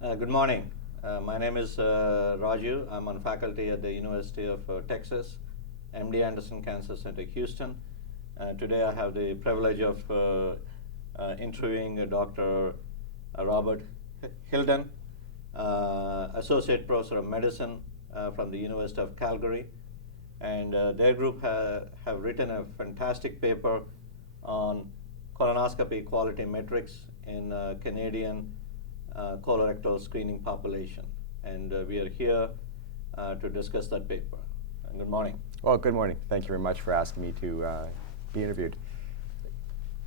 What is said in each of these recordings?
Good morning. My name is Raju. I'm on faculty at the University of Texas, MD Anderson Cancer Center, Houston. Today I have the privilege of interviewing Dr. Robert Hilsden, Associate Professor of Medicine from the University of Calgary. And their group have written a fantastic paper on colonoscopy quality metrics in Canadian colorectal screening population. And we are here to discuss that paper. And good morning. Well, good morning. Thank you very much for asking me to be interviewed.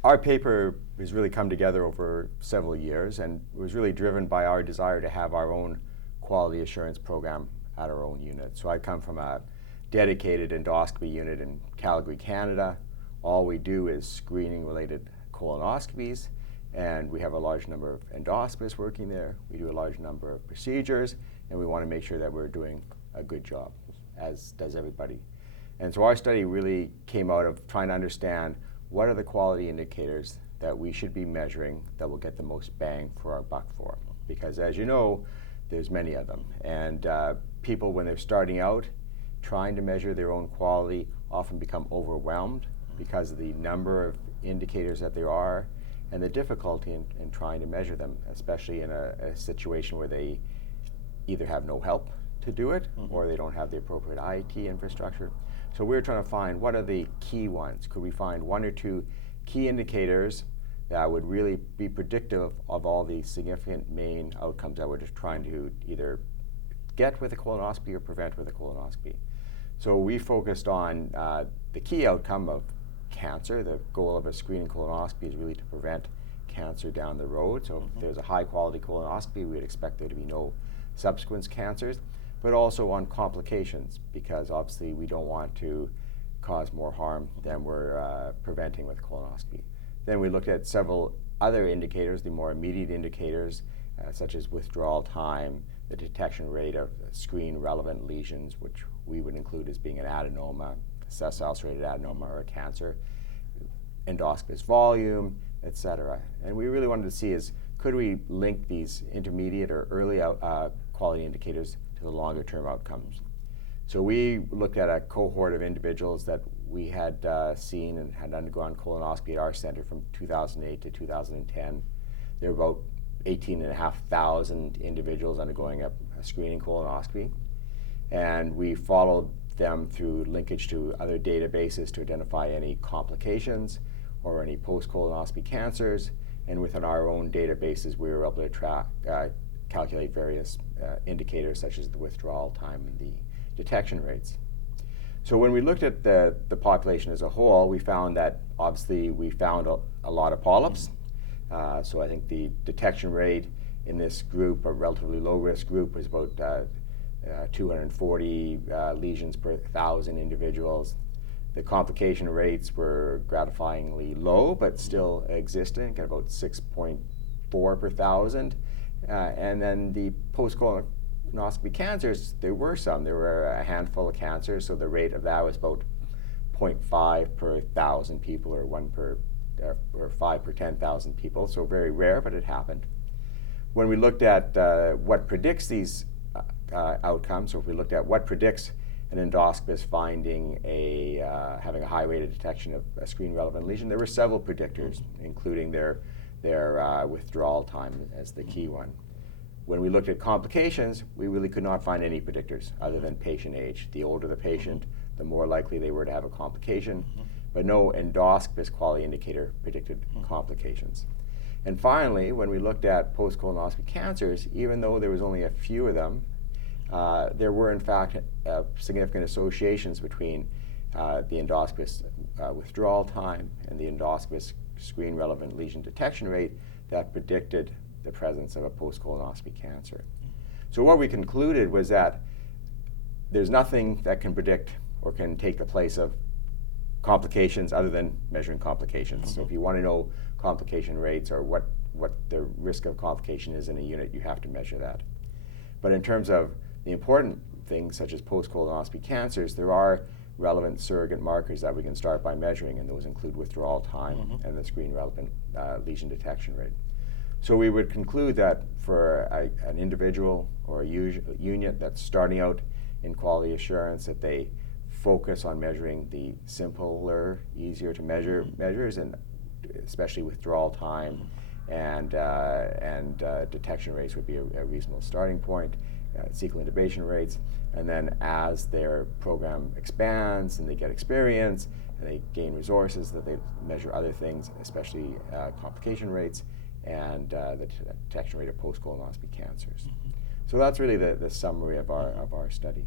Our paper has really come together over several years and was really driven by our desire to have our own quality assurance program at our own unit. So I come from a dedicated endoscopy unit in Calgary, Canada. All we do is screening related colonoscopies, and we have a large number of endoscopists working there. We do a large number of procedures, and we want to make sure that we're doing a good job, as does everybody. And so our study really came out of trying to understand what are the quality indicators that we should be measuring that will get the most bang for our buck for. Because as you know, there's many of them. And people, when they're starting out, trying to measure their own quality, often become overwhelmed because of the number of indicators that there are and the difficulty in trying to measure them, especially in a situation where they either have no help to do it or they don't have the appropriate IT infrastructure. So we're trying to find what are the key ones. Could we find one or two key indicators that would really be predictive of all the significant main outcomes that we're just trying to either get with a colonoscopy or prevent with a colonoscopy? So we focused on the key outcome of cancer. The goal of a screening colonoscopy is really to prevent cancer down the road. So if there's a high quality colonoscopy, we would expect there to be no subsequent cancers, but also on complications, because obviously we don't want to cause more harm than we're preventing with colonoscopy. Then we looked at several other indicators, the more immediate indicators, such as withdrawal time, the detection rate of screen relevant lesions, which we would include as being an adenoma, cell-ulcerated adenoma or a cancer, endoscopist volume, etc. And we really wanted to see is, could we link these intermediate or early quality indicators to the longer term outcomes? So we looked at a cohort of individuals that we had seen and had undergone colonoscopy at our center from 2008 to 2010. There were about 18,500 individuals undergoing a screening colonoscopy. And we followed them through linkage to other databases to identify any complications or any post-colonoscopy cancers. And within our own databases, we were able to calculate various indicators such as the withdrawal time and the detection rates. So when we looked at the population as a whole, we found that obviously we found a lot of polyps. So I think the detection rate in this group, a relatively low-risk group, was about 240 lesions per 1,000 individuals. The complication rates were gratifyingly low, but still existing, at about 6.4 per 1,000. And then the post-colonoscopy cancers, there were some. There were a handful of cancers, so the rate of that was about 0.5 per 1,000 people, or 5 per 10,000 people. So very rare, but it happened. When we looked at what predicts these outcomes, so if we looked at what predicts an endoscopist finding having a high rate of detection of a screen-relevant lesion, there were several predictors, including their withdrawal time as the key one. When we looked at complications, we really could not find any predictors other than patient age. The older the patient, the more likely they were to have a complication, but no endoscopist quality indicator predicted complications. And finally, when we looked at post-colonoscopy cancers, even though there was only a few of them, there were in fact significant associations between the endoscopist withdrawal time and the endoscopist screen-relevant lesion detection rate that predicted the presence of a post-colonoscopy cancer. So what we concluded was that there's nothing that can predict or can take the place of complications other than measuring complications. So if you want to know complication rates or what the risk of complication is in a unit, you have to measure that. But in terms of the important things such as post-colonoscopy cancers, there are relevant surrogate markers that we can start by measuring, and those include withdrawal time and the screen-relevant lesion detection rate. So we would conclude that for an individual or a unit that's starting out in quality assurance, that they focus on measuring the simpler, easier to measure measures, and especially withdrawal time and detection rates would be a reasonable starting point, cecal intubation rates. And then as their program expands and they get experience and they gain resources, that they measure other things, especially complication rates and the detection rate of post-colonoscopy cancers. So that's really the summary of our study.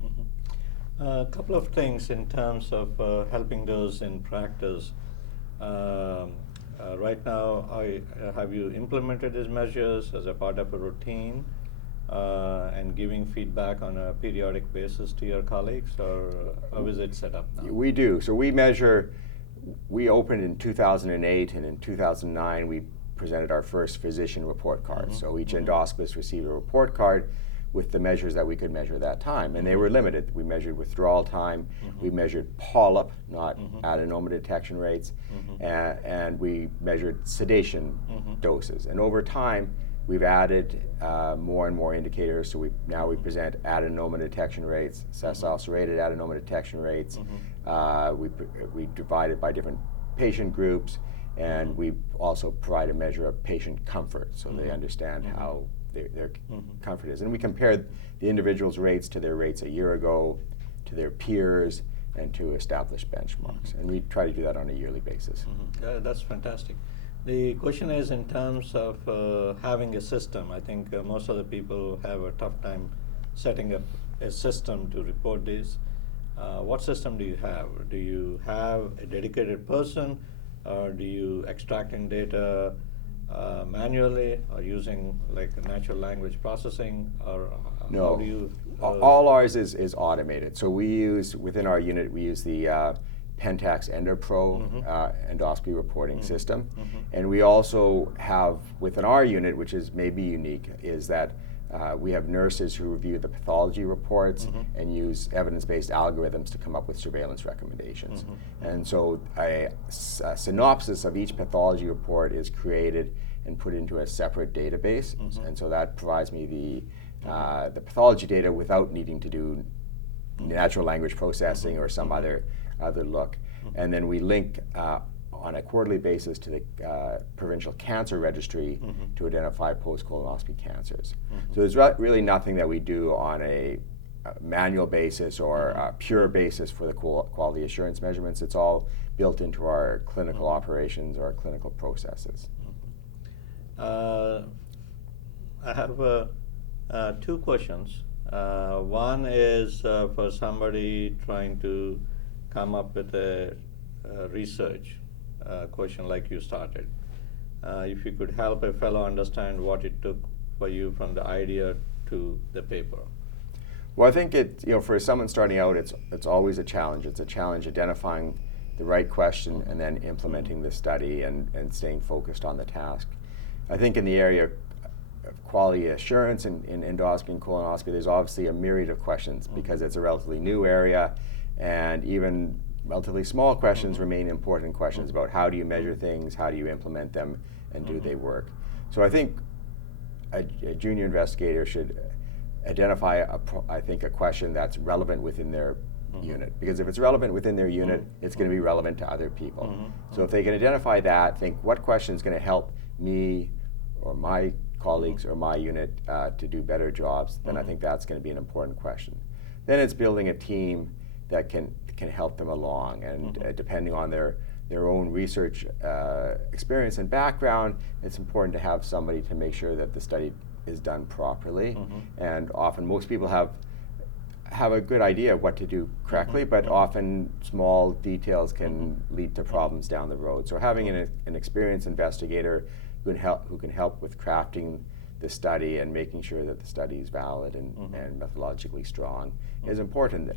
A couple of things in terms of helping those in practice. Right now, have you implemented these measures as a part of a routine and giving feedback on a periodic basis to your colleagues, or how is it set up now? We do. So we opened in 2008, and in 2009 we presented our first physician report card. So each endoscopist received a report card with the measures that we could measure at that time, and they were limited. We measured withdrawal time, we measured polyp, not adenoma detection rates, and we measured sedation doses. And over time, we've added more and more indicators. So now we present adenoma detection rates, sessile-serrated adenoma detection rates. We divide it by different patient groups, and we also provide a measure of patient comfort, so they understand how their comfort is. And we compared the individual's rates to their rates a year ago, to their peers, and to established benchmarks. And we try to do that on a yearly basis. That's fantastic. The question is in terms of having a system. I think most of the people have a tough time setting up a system to report this. What system do you have? Do you have a dedicated person, or do you extracting data manually, or using like natural language processing, or no, how do you? All ours is automated. So we use, within our unit, we use the Pentax EndoPro endoscopy reporting system. And we also have, within our unit, which is maybe unique, is that we have nurses who review the pathology reports and use evidence-based algorithms to come up with surveillance recommendations. And so a synopsis of each pathology report is created and put into a separate database. And so that provides me the pathology data without needing to do natural language processing or some other look. And then we link on a quarterly basis to the provincial cancer registry to identify post-colonoscopy cancers. So there's really nothing that we do on a manual basis or a pure basis for the quality assurance measurements. It's all built into our clinical operations or our clinical processes. I have two questions. One is for somebody trying to come up with a research question like you started. If you could help a fellow understand what it took for you from the idea to the paper. Well, I think for someone starting out, it's always a challenge. It's a challenge identifying the right question and then implementing the study and staying focused on the task. I think in the area of quality assurance in endoscopy and colonoscopy, there's obviously a myriad of questions because it's a relatively new area, and even relatively small questions remain important questions about how do you measure things, how do you implement them, and do they work. So I think a junior investigator should identify, a question that's relevant within their unit. Because if it's relevant within their unit, it's going to be relevant to other people. So if they can identify that, think what question is going to help me or my colleagues or my unit to do better jobs, then I think that's going to be an important question. Then it's building a team that can help them along, and depending on their own research experience and background, it's important to have somebody to make sure that the study is done properly. And often most people have a good idea of what to do correctly, but often small details can lead to problems down the road. So having an experienced investigator who can help with crafting the study and making sure that the study is valid and methodologically strong is important.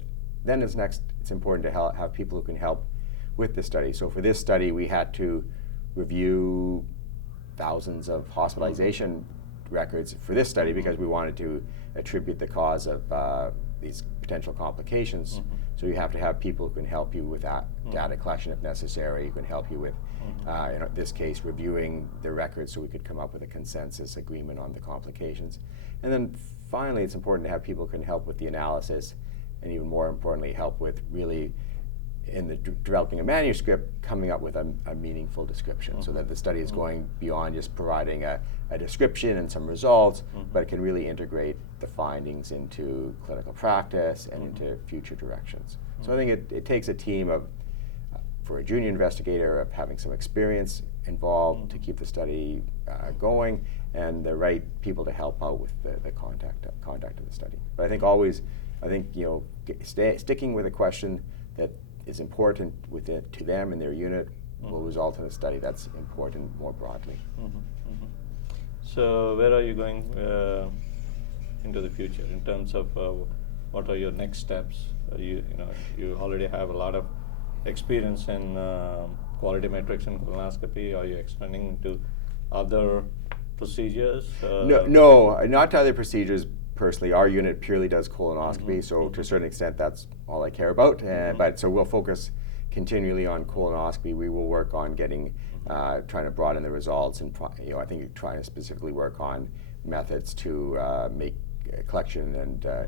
Then it's important to have people who can help with the study. So for this study, we had to review thousands of hospitalization records for this study because we wanted to attribute the cause of these potential complications. Mm-hmm. So you have to have people who can help you with that Mm-hmm. data collection if necessary, who can help you with, Mm-hmm. in this case, reviewing the records so we could come up with a consensus agreement on the complications. And then finally, it's important to have people who can help with the analysis, and even more importantly, help with really, in the developing a manuscript, coming up with a meaningful description, so that the study is going beyond just providing a description and some results, but it can really integrate the findings into clinical practice and into future directions. So I think it takes a team of, for a junior investigator, of having some experience involved to keep the study going, and the right people to help out with the conduct of the study. But I think always, sticking with a question that is important to them and their unit will result in a study that's important more broadly. So where are you going into the future in terms of what are your next steps? You already have a lot of experience in quality metrics and colonoscopy. Are you extending into other procedures? No, not to other procedures. Personally, our unit purely does colonoscopy, so to a certain extent that's all I care about. But so we'll focus continually on colonoscopy. We will work on getting, trying to broaden the results, and I think trying to specifically work on methods to make collection and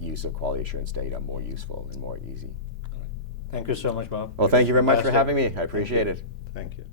use of quality assurance data more useful and more easy. Thank you so much, Bob. Well, thank you very much for Fantastic. having me. I appreciate it. Thank you.